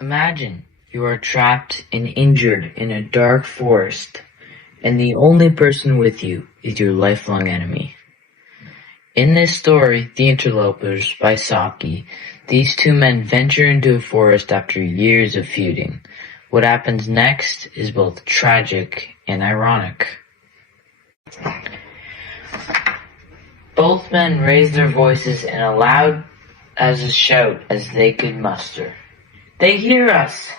Imagine you are trapped and injured in a dark forest, and the only person with you is your lifelong enemy. In this story, The Interlopers by Saki, these two men venture into a forest after years of feuding. What happens next is both tragic and ironic. Both men raised their voices in as loud as a shout as they could muster. "They hear us!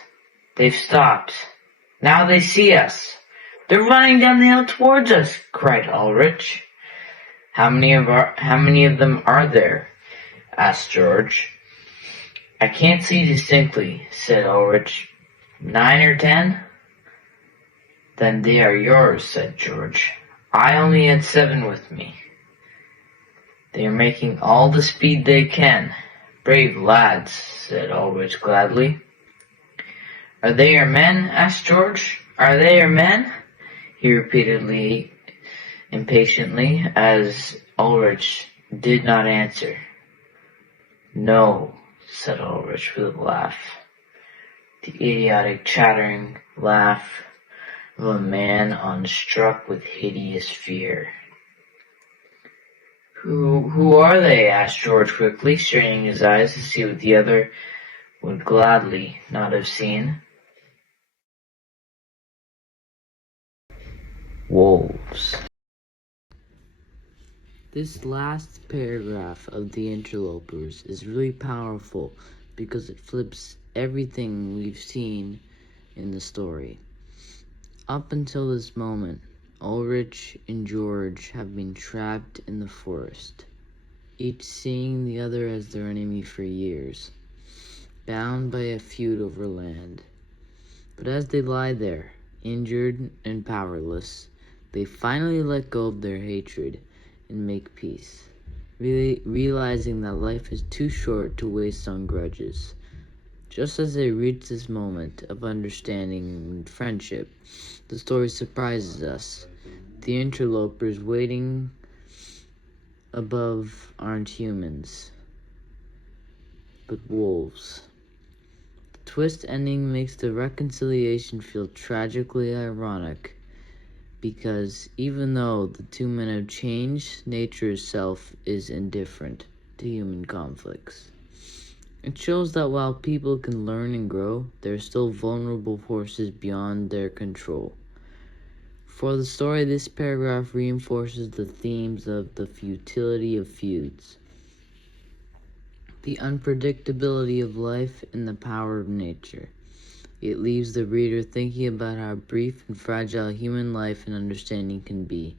They've stopped. Now they see us. They're running down the hill towards us!" cried Ulrich. How many of them are there?" asked George. "I can't see distinctly," said Ulrich. 9 or 10? "Then they are yours," said George. "I only had 7 with me." "They are making all the speed they can. Brave lads," said Ulrich gladly. "Are they your men?" asked George. "Are they your men?" he repeated impatiently, as Ulrich did not answer. "No," said Ulrich with a laugh. The idiotic chattering laugh of a man unstruck with hideous fear. Who are they?" asked George quickly, straining his eyes to see what the other would gladly not have seen. Wolves. This last paragraph of The Interlopers is really powerful because it flips everything we've seen in the story. Up until this moment, Ulrich and George have been trapped in the forest, each seeing the other as their enemy for years, bound by a feud over land. But as they lie there, injured and powerless, they finally let go of their hatred and make peace, realizing that life is too short to waste on grudges. Just as they reach this moment of understanding and friendship, the story surprises us. The interlopers waiting above aren't humans, but wolves. The twist ending makes the reconciliation feel tragically ironic, because even though the two men have changed, nature itself is indifferent to human conflicts. It shows that while people can learn and grow, there are still vulnerable forces beyond their control. For the story, this paragraph reinforces the themes of the futility of feuds, the unpredictability of life, and the power of nature. It leaves the reader thinking about how brief and fragile human life and understanding can be,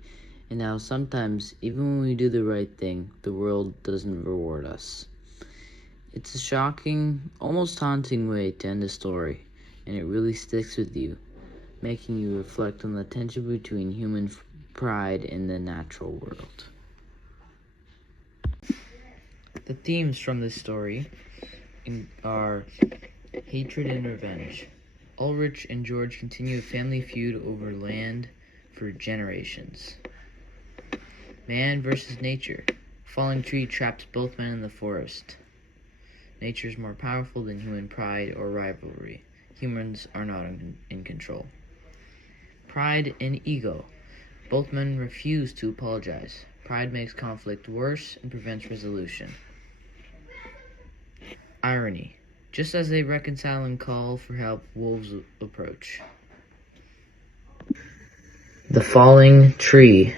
and how sometimes, even when we do the right thing, the world doesn't reward us. It's a shocking, almost haunting way to end a story, and it really sticks with you, making you reflect on the tension between human pride and the natural world. The themes from this story are hatred and revenge. Ulrich and George continue a family feud over land for generations. Man versus nature. Falling tree traps both men in the forest. Nature is more powerful than human pride or rivalry. Humans are not in control. Pride and ego. Both men refuse to apologize. Pride makes conflict worse and prevents resolution. Irony. Just as they reconcile and call for help, wolves approach. The falling tree.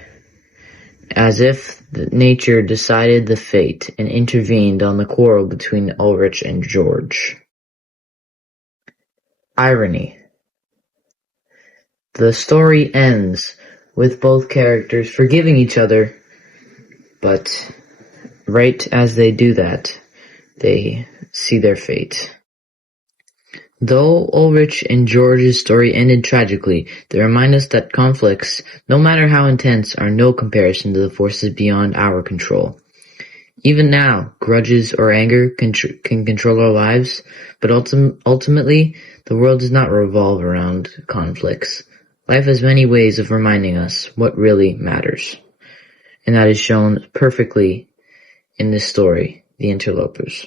As if nature decided the fate and intervened on the quarrel between Ulrich and George. Irony. The story ends with both characters forgiving each other, but right as they do that, they see their fate. Though Ulrich and George's story ended tragically, they remind us that conflicts, no matter how intense, are no comparison to the forces beyond our control. Even now, grudges or anger can control our lives, but ultimately, the world does not revolve around conflicts. Life has many ways of reminding us what really matters, and that is shown perfectly in this story, The Interlopers.